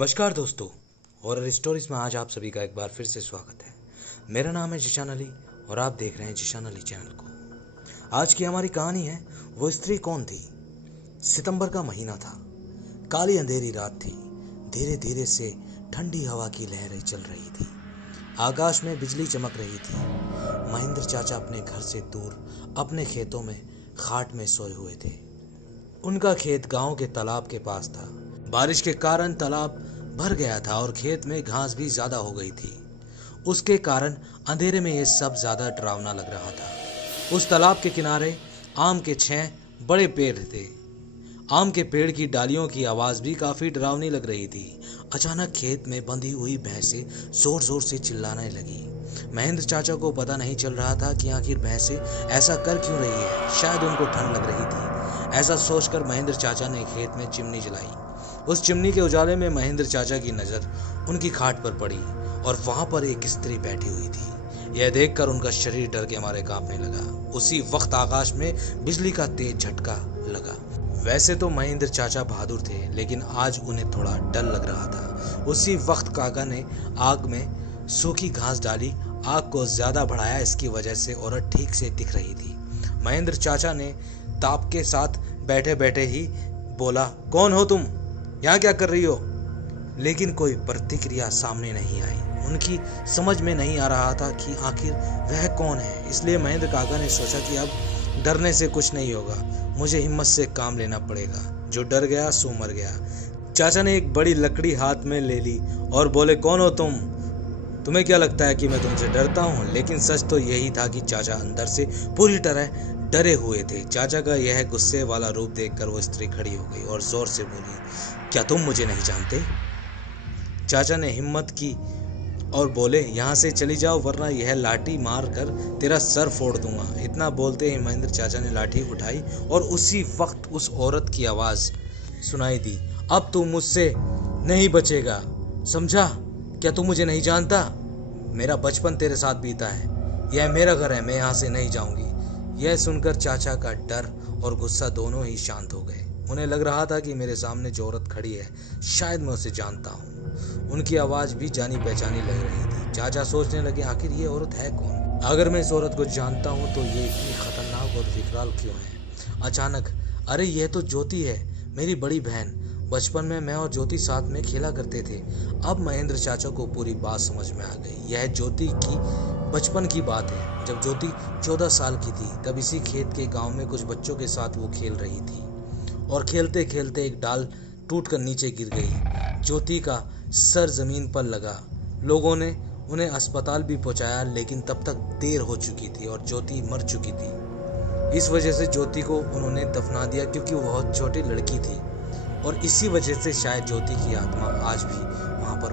नमस्कार दोस्तों, horror stories में आज आप सभी का एक बार फिर से स्वागत है। मेरा नाम है जिशान अली और आप देख रहे हैं जिशान अली चैनल को। आज की हमारी कहानी है वो स्त्री कौन थी। सितंबर का महीना था, काली अंधेरी रात थी। धीरे धीरे से ठंडी हवा की लहरें चल रही थी, आकाश में बिजली चमक रही थी। महेंद्र चाचा अपने घर से दूर अपने खेतों में खाट में सोए हुए थे। उनका खेत गांव के तालाब के पास था। बारिश के कारण तालाब भर गया था और खेत में घास भी ज्यादा हो गई थी। उसके कारण अंधेरे में ये सब ज्यादा डरावना लग रहा था। उस तालाब के किनारे आम के 6 बड़े पेड़ थे। आम के पेड़ की डालियों की आवाज भी काफी डरावनी लग रही थी। अचानक खेत में बंधी हुई भैंसें जोर जोर से चिल्लाने लगी। महेंद्र चाचा को पता नहीं चल रहा था कि आखिर भैंसें ऐसा कर क्यों रही है। शायद उनको ठंड लग रही थी। ऐसा सोचकर महेंद्र चाचा ने खेत में चिमनी जलाई। उस चिमनी के उजाले में महेंद्र चाचा की नजर उनकी खाट पर पड़ी और वहां पर एक स्त्री बैठी हुई थी। यह देखकर उनका शरीर डर के मारे कांपने लगा। उसी वक्त आकाश में बिजली का तेज झटका लगा। वैसे तो महेंद्र चाचा बहादुर थे, लेकिन आज उन्हें थोड़ा डर लग रहा था। उसी वक्त काका ने आग में सूखी घास डाली। आग को ज्यादा बढ़ाया, इसकी वजह से औरत ठीक से दिख रही थी। महेंद्र चाचा ने ताप के साथ बैठे बैठे ही बोला, कौन हो तुम, यहाँ क्या कर रही हो? लेकिन कोई प्रतिक्रिया सामने नहीं आई। उनकी समझ में नहीं आ रहा था कि आखिर वह कौन है। इसलिए महेंद्र काका ने सोचा कि अब डरने से कुछ नहीं होगा, मुझे हिम्मत से काम लेना पड़ेगा। जो डर गया सो मर गया। चाचा ने एक बड़ी लकड़ी हाथ में ले ली और बोले, कौन हो तुम? तुम्हें क्या लगता है कि मैं तुमसे डरता हूँ? लेकिन सच तो यही था कि चाचा अंदर से पूरी तरह डरे हुए थे। चाचा का यह गुस्से वाला रूप देखकर वो स्त्री खड़ी हो गई और जोर से बोली, क्या तुम मुझे नहीं जानते? चाचा ने हिम्मत की और बोले, यहाँ से चली जाओ वरना यह लाठी मार कर तेरा सर फोड़ दूंगा। इतना बोलते ही महेंद्र चाचा ने लाठी उठाई और उसी वक्त उस औरत की आवाज सुनाई दी, अब तू मुझसे नहीं बचेगा, समझा? क्या तू मुझे नहीं जानता? मेरा बचपन तेरे साथ बीता है, यह मेरा घर है, मैं यहाँ से नहीं जाऊंगी। यह सुनकर चाचा का डर और गुस्सा दोनों ही शांत हो गए। उन्हें लग रहा था कि मेरे सामने जो औरत खड़ी है शायद मैं उसे जानता हूँ। उनकी आवाज भी जानी पहचानी लग रही थी। चाचा सोचने लगे, आखिर ये औरत है कौन? अगर मैं इस औरत को जानता हूँ तो ये इतनी खतरनाक और विकराल क्यों है? अचानक, अरे यह तो ज्योति है, मेरी बड़ी बहन। बचपन में मैं और ज्योति साथ में खेला करते थे। अब महेंद्र चाचा को पूरी बात समझ में आ गई। यह ज्योति की बचपन की बात है। जब ज्योति 14 साल की थी, तब इसी खेत के गांव में कुछ बच्चों के साथ वो खेल रही थी और खेलते खेलते एक डाल टूटकर नीचे गिर गई। ज्योति का सर जमीन पर लगा। लोगों ने उन्हें अस्पताल भी पहुंचाया, लेकिन तब तक देर हो चुकी थी और ज्योति मर चुकी थी। इस वजह से ज्योति को उन्होंने दफना दिया, क्योंकि वो बहुत छोटी लड़की थी और इसी वजह से शायद ज्योति की आत्मा आज भी वहां पर